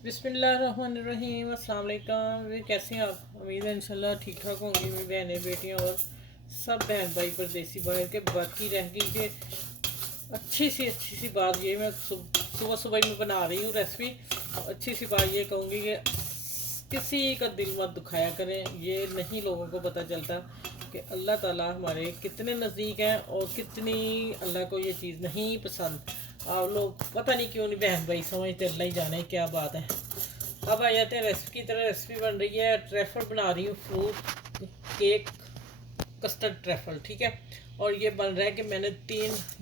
बिस्मिल्लाहिर्रहमानिर्रहीम। अस्सलाम वालेकुम। वे कैसे हैं आप? उम्मीद है इंशाल्लाह ठीक ठाक होंगी। मेरी बहनें बेटियां और सब बहन भाई परदेसी बाहर के। बाकी रह गई कि अच्छी सी बात ये मैं सुबह सुबह में बना रही हूँ रेसिपी। अच्छी सी बात ये कहूँगी कि किसी का दिल मत दुखाया करें। ये नहीं लोगों को पता चलता कि अल्लाह ताला हमारे कितने नज़दीक हैं और कितनी अल्लाह को ये चीज़ नहीं पसंद। आप लोग पता नहीं क्यों नहीं बहन भाई समझते, अल्लाह ही जाने क्या बात है। अब आ जाते हैं रेसिपी की तरह। रेसिपी बन रही है, ट्रैफल बना रही हूँ, फ्रूट केक कस्टर्ड ट्रैफल, ठीक है। और ये बन रहा है कि मैंने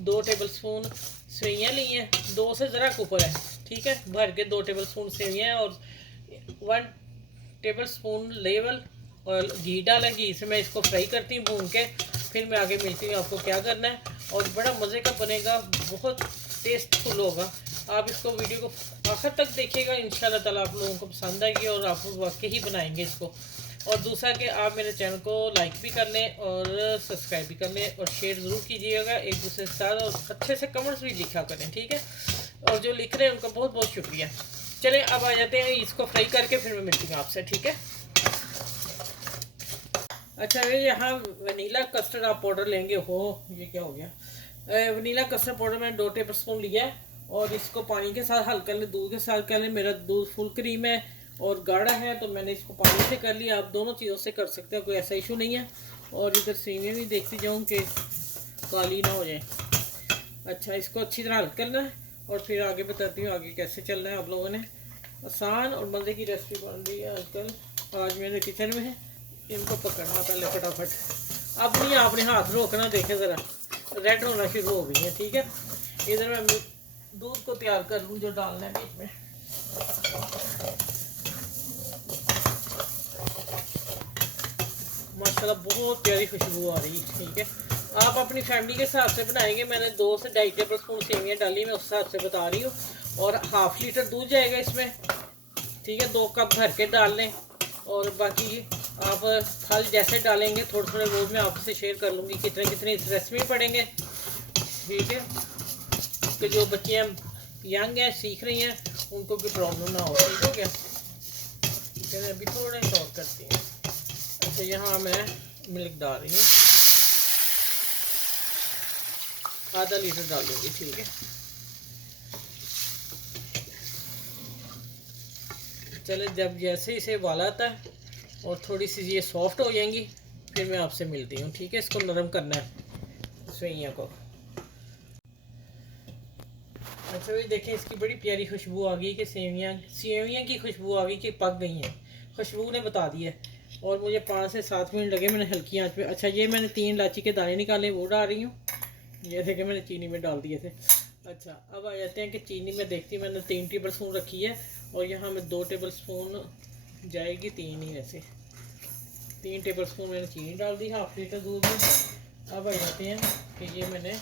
2 टेबल स्पून सेवइयाँ ली हैं, 2 से ज़रा ऊपर है, ठीक है। भर के 2 टेबल स्पून सेवइयाँ और 1 टेबल स्पून लेवल और घी डाला। घी से मैं इसको फ्राई करती हूँ भून के। फिर मैं आगे मिलती हूँ आपको क्या करना है। और बड़ा मज़े का बनेगा, बहुत टेस्टफुल होगा। आप इसको वीडियो को आखिर तक देखिएगा, इंशाल्लाह ताला आप लोगों को पसंद आएगी और आप वाकई ही बनाएंगे इसको। और दूसरा कि आप मेरे चैनल को लाइक भी कर लें और सब्सक्राइब भी कर लें और शेयर ज़रूर कीजिएगा एक दूसरे के साथ, और अच्छे से कमेंट्स भी लिखा करें, ठीक है। और जो लिख रहे हैं उनका बहुत बहुत शुक्रिया। चलें अब आ जाते हैं इसको फ्राई करके, फिर मैं मिलती हूँ आपसे, ठीक है। अच्छा, ये यहाँ वनीला कस्टर्ड आप पाउडर लेंगे हो। ये क्या हो गया? वनीला कस्टर्ड पाउडर मैंने 2 टेबल स्पून लिया है और इसको पानी के साथ हल्का लें, दूध के साथ कर लें। मेरा दूध फुल क्रीम है और गाढ़ा है तो मैंने इसको पानी से कर लिया। आप दोनों चीज़ों से कर सकते हैं, कोई ऐसा इशू नहीं है। और इधर सेवियाँ भी देखती जाऊँ कि काली ना हो जाए। अच्छा, इसको अच्छी तरह हल करना है और फिर आगे बताती हूँ आगे कैसे चलना है। आप लोगों ने आसान और मज़े की रेसिपी बन रही है आजकल। आज मेरे किचन में है, इनको पकड़ना पहले फटाफट। अब नहीं आपने हाथ रोकना, देखे ज़रा रेड होना शुरू हो गई है, ठीक है। इधर मैं दूध को तैयार कर लूँ जो डालना है बीच में। माशाल्लाह बहुत प्यारी खुशबू आ रही है, ठीक है। आप अपनी फैमिली के हिसाब से बनाएंगे। मैंने 2 से 2.5 टेबल स्पून सेवियाँ डाली, मैं उस हिसाब से बता रही हूँ। और हाफ लीटर दूध जाएगा इसमें, ठीक है। 2 कप भर के डाल लें। और बाकी आप फल जैसे डालेंगे थोड़े थोड़े रोज़ मैं आपसे शेयर कर लूँगी कितने कितने इस रेसिपी में पड़ेंगे, ठीक है। कि जो बच्चियाँ यंग हैं, सीख रही हैं, उनको भी प्रॉब्लम ना हो, ठीक हो गया। चलिए अभी थोड़ा सा और करती हैं। अच्छा, यहाँ मैं मिल्क डाल रही हूँ, आधा लीटर डाल दूँगी, ठीक है। चले, जब जैसे इसे उबाल आता है और थोड़ी सी ये सॉफ्ट हो जाएंगी फिर मैं आपसे मिलती हूँ, ठीक है। इसको नरम करना है सेवइयाँ को। अच्छा भाई देखें, इसकी बड़ी प्यारी खुशबू आ गई कि सेवइयाँ सेवइयाँ की खुशबू आ गई कि पक गई हैं। खुशबू ने बता दी है। और मुझे 5 से 7 मिनट लगे, मैंने हल्की आंच पे। अच्छा, ये मैंने 3 इलायची के दाने निकाले, वो डाल रही हूँ। ये देखे मैंने चीनी में डाल दिए थे। अच्छा, अब आ जाते हैं कि चीनी में देखती हूँ, मैंने 3 टेबल स्पून रखी है और यहाँ मैं 2 टेबल स्पून जाएगी, 3 ही वैसे। 3 टेबल स्पून मैंने चीनी डाल दी हाफ लीटर दूध में। अब आ जाते हैं कि ये मैंने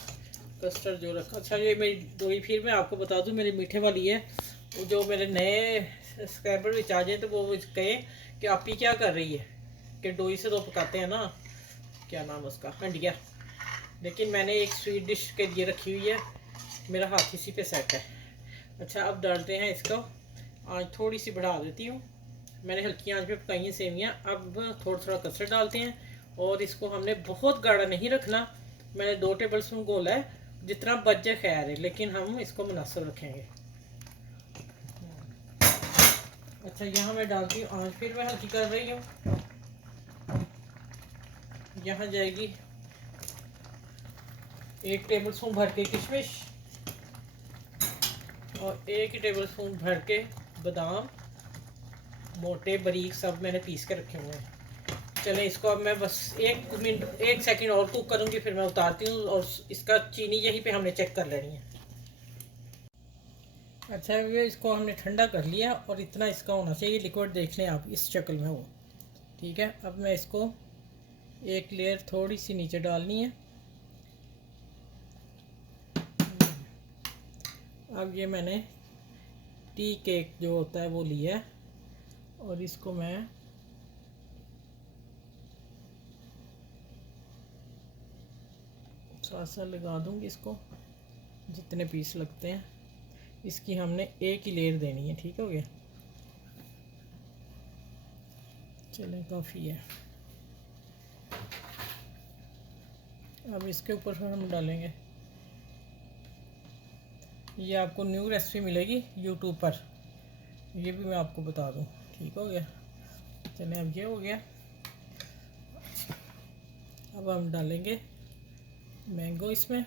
कस्टर्ड जो रखा। अच्छा, ये मेरी दोई, फिर मैं आपको बता दूं मेरी मीठे वाली है। वो जो मेरे नए सब्सक्राइबर भी आ जाए तो वो कहे कि आप ही क्या कर रही है, कि डोई से तो पकाते हैं ना, क्या नाम उसका, हंडिया। लेकिन मैंने एक स्वीट डिश के लिए रखी हुई है, मेरा हाथ इसी पे सेट है। अच्छा, अब डालते हैं इसको, आँच थोड़ी सी बढ़ा देती हूँ। मैंने हल्की आंच पे पकाई है सेवियाँ। अब थोड़ा थोड़ा कस्टर्ड डालते हैं और इसको हमने बहुत गाढ़ा नहीं रखना। मैंने 2 टेबल स्पून घोला है, जितना बच जाए खैर है, लेकिन हम इसको मुनासिब रखेंगे। अच्छा, यहाँ मैं डालती हूँ आंच, फिर मैं हल्की कर रही हूँ। यहाँ जाएगी 1 टेबल स्पून भर के किशमिश और 1 टेबल स्पून भर के बादाम, मोटे बारीक सब मैंने पीस के रखे हुए हैं। चलें, इसको अब मैं बस 1 मिनट 1 सेकंड और कुक करूँगी, फिर मैं उतारती हूँ। और इसका चीनी यहीं पे हमने चेक कर लेनी है। अच्छा, ये इसको हमने ठंडा कर लिया और इतना इसका होना चाहिए लिक्विड, देख लें आप इस शक्ल में हो, ठीक है। अब मैं इसको एक लेयर थोड़ी सी नीचे डालनी है। अब ये मैंने टी केक जो होता है वो लिया है और इसको मैं साथ साथ लगा दूँगी, इसको जितने पीस लगते हैं। इसकी हमने एक ही लेयर देनी है, ठीक हो गया। चलें काफ़ी है। अब इसके ऊपर हम डालेंगे, ये आपको न्यू रेसिपी मिलेगी यूट्यूब पर, ये भी मैं आपको बता दूं। ठीक हो गया। चलें अब ये हो गया। अब हम डालेंगे मैंगो इसमें,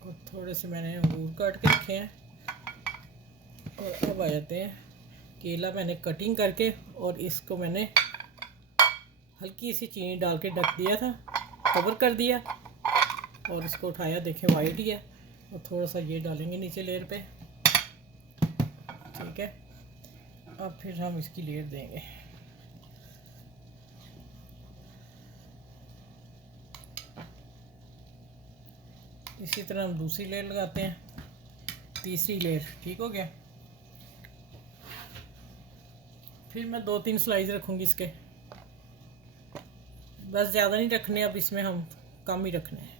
और थोड़े से मैंने अंगूर काट के रखे हैं। और अब आ जाते हैं, केला मैंने कटिंग करके और इसको मैंने हल्की सी चीनी डाल के ढक दिया था, कवर कर दिया, और इसको उठाया, देखें वाइट ही है। और थोड़ा सा ये डालेंगे नीचे लेयर पे। ठीक है, अब फिर हम इसकी लेयर देंगे। इसी तरह हम दूसरी लेयर लगाते हैं, तीसरी लेयर। ठीक हो गया। फिर मैं 2-3 स्लाइस रखूँगी इसके, बस ज़्यादा नहीं रखने, अब इसमें हम कम ही रखने हैं।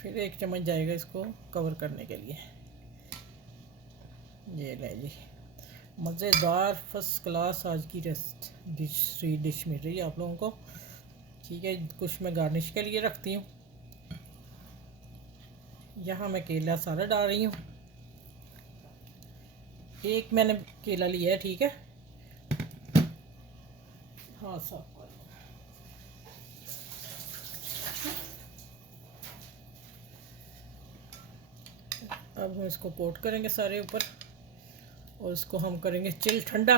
फिर 1 चम्मच जाएगा इसको कवर करने के लिए। ये ले जी, मज़ेदार फर्स्ट क्लास आज की डिश मिल रही है आप लोगों को। ठीक है, कुछ मैं गार्निश के लिए रखती हूँ। यहाँ मैं केला सारा डाल रही हूँ, एक मैंने केला लिया है। ठीक है, हाँ सब। अब हम इसको कोट करेंगे सारे ऊपर, और इसको हम करेंगे चिल ठंडा,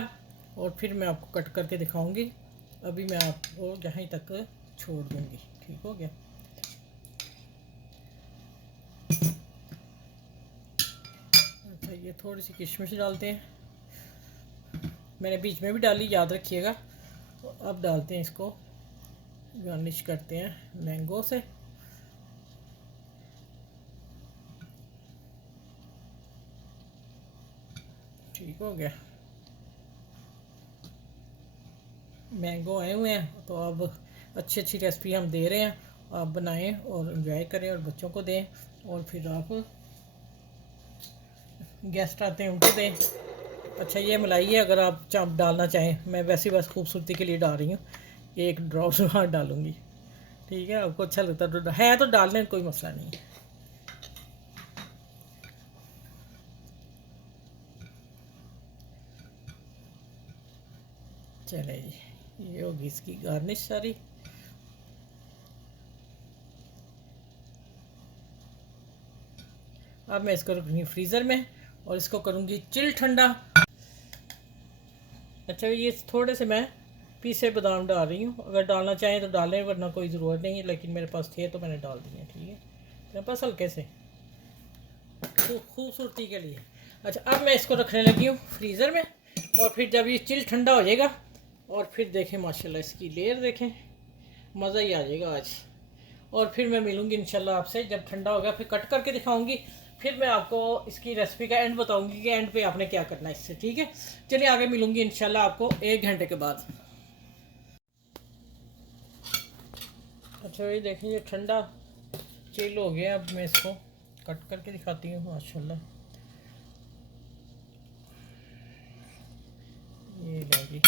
और फिर मैं आपको कट करके दिखाऊंगी। अभी मैं आपको यहाँ तक छोड़ दूंगी। ठीक हो गया। अच्छा, ये थोड़ी सी किशमिश डालते हैं, मैंने बीच में भी डाली, याद रखिएगा। तो अब डालते हैं इसको, गार्निश करते हैं मैंगो से। ठीक हो गया। मैंगो आए हुए हैं, तो अब अच्छी अच्छी रेसिपी हम दे रहे हैं, आप बनाएं और एंजॉय करें और बच्चों को दें, और फिर आप गेस्ट आते हैं उनको दें। अच्छा, ये मलाई है, अगर आप चाप डालना चाहें, मैं वैसे बस खूबसूरती के लिए डाल रही हूँ, 1 ड्रॉप वहाँ डालूँगी। ठीक है, आपको अच्छा लगता है तो डाल लें, कोई मसला नहीं है। चले जी, ये होगी इसकी गार्निश सारी। अब मैं इसको रखूँगी फ्रीज़र में, और इसको करूँगी चिल ठंडा। अच्छा, ये थोड़े से मैं पीसे बादाम डाल रही हूँ, अगर डालना चाहें तो डालें, वरना कोई ज़रूरत नहीं है, लेकिन मेरे पास थे तो मैंने डाल दिए। ठीक है, मेरे पास हल्के से खूबसूरती के लिए। अच्छा, अब मैं इसको रखने लगी हूँ फ्रीज़र में, और फिर जब ये चिल ठंडा हो जाएगा, और फिर देखें माशाल्लाह इसकी लेयर देखें, मज़ा ही आ जाएगा आज। और फिर मैं मिलूँगी इंशाल्लाह आपसे जब ठंडा होगा, फिर कट करके दिखाऊँगी, फिर मैं आपको इसकी रेसिपी का एंड बताऊँगी कि एंड पे आपने क्या करना है इससे। ठीक है, चलिए आगे मिलूँगी इंशाल्लाह आपको 1 घंटे के बाद। अच्छा, ये देखें, ये ठंडा चिल हो गया। अब मैं इसको कट करके दिखाती हूँ। माशाल्लाह, ये लगी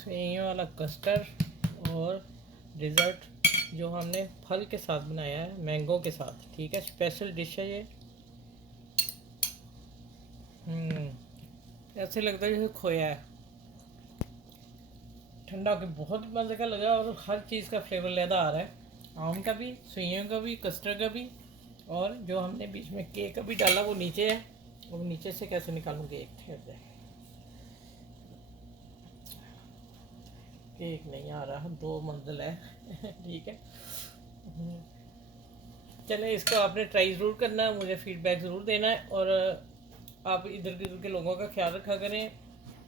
सेवइयों वाला कस्टर्ड और डिज़र्ट, जो हमने फल के साथ बनाया है, मैंगो के साथ। ठीक है, स्पेशल डिश है ये। ऐसे लगता है जैसे खोया है, ठंडा के बहुत मज़े का लगा, और हर चीज़ का फ्लेवर लहदा आ रहा है, आम का भी, सेवइयों का भी, कस्टर्ड का भी, और जो हमने बीच में केक अभी डाला वो नीचे है। वो नीचे से कैसे निकालूंगी, एक ठहर जाए, केक नहीं आ रहा, 2 मंजिल है। ठीक है, चले, इसको आपने ट्राई ज़रूर करना है, मुझे फीडबैक ज़रूर देना है, और आप इधर उधर के लोगों का ख्याल रखा करें,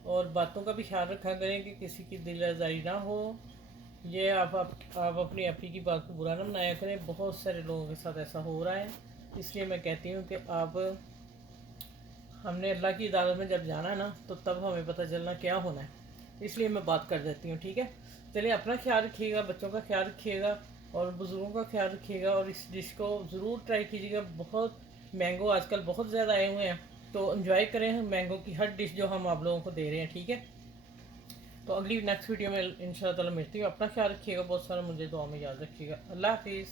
और बातों का भी ख्याल रखा करें कि किसी की दिल आज़ारी ना हो। ये आप अपनी अपनी की बात को बुरा ना बनाया करें, बहुत सारे लोगों के साथ ऐसा हो रहा है। इसलिए मैं कहती हूँ कि आप, हमने अल्लाह की इदारत में जब जाना है ना, तो तब हमें पता चलना क्या होना है, इसलिए मैं बात कर देती हूँ। ठीक है, चलिए, अपना ख्याल रखिएगा, बच्चों का ख्याल रखिएगा और बुज़ुर्गों का ख्याल रखिएगा, और इस डिश को ज़रूर ट्राई कीजिएगा। बहुत मैंगो आजकल बहुत ज़्यादा आए हुए हैं, तो एंजॉय करें मैंगो की हर डिश जो हम आप लोगों को दे रहे हैं, ठीक है। तो अगली नेक्स्ट वीडियो में इंशाल्लाह ताला मिलती हूँ। अपना ख्याल रखिएगा बहुत सारा, मुझे दुआ में याद रखिएगा। अल्लाह हाफिज़।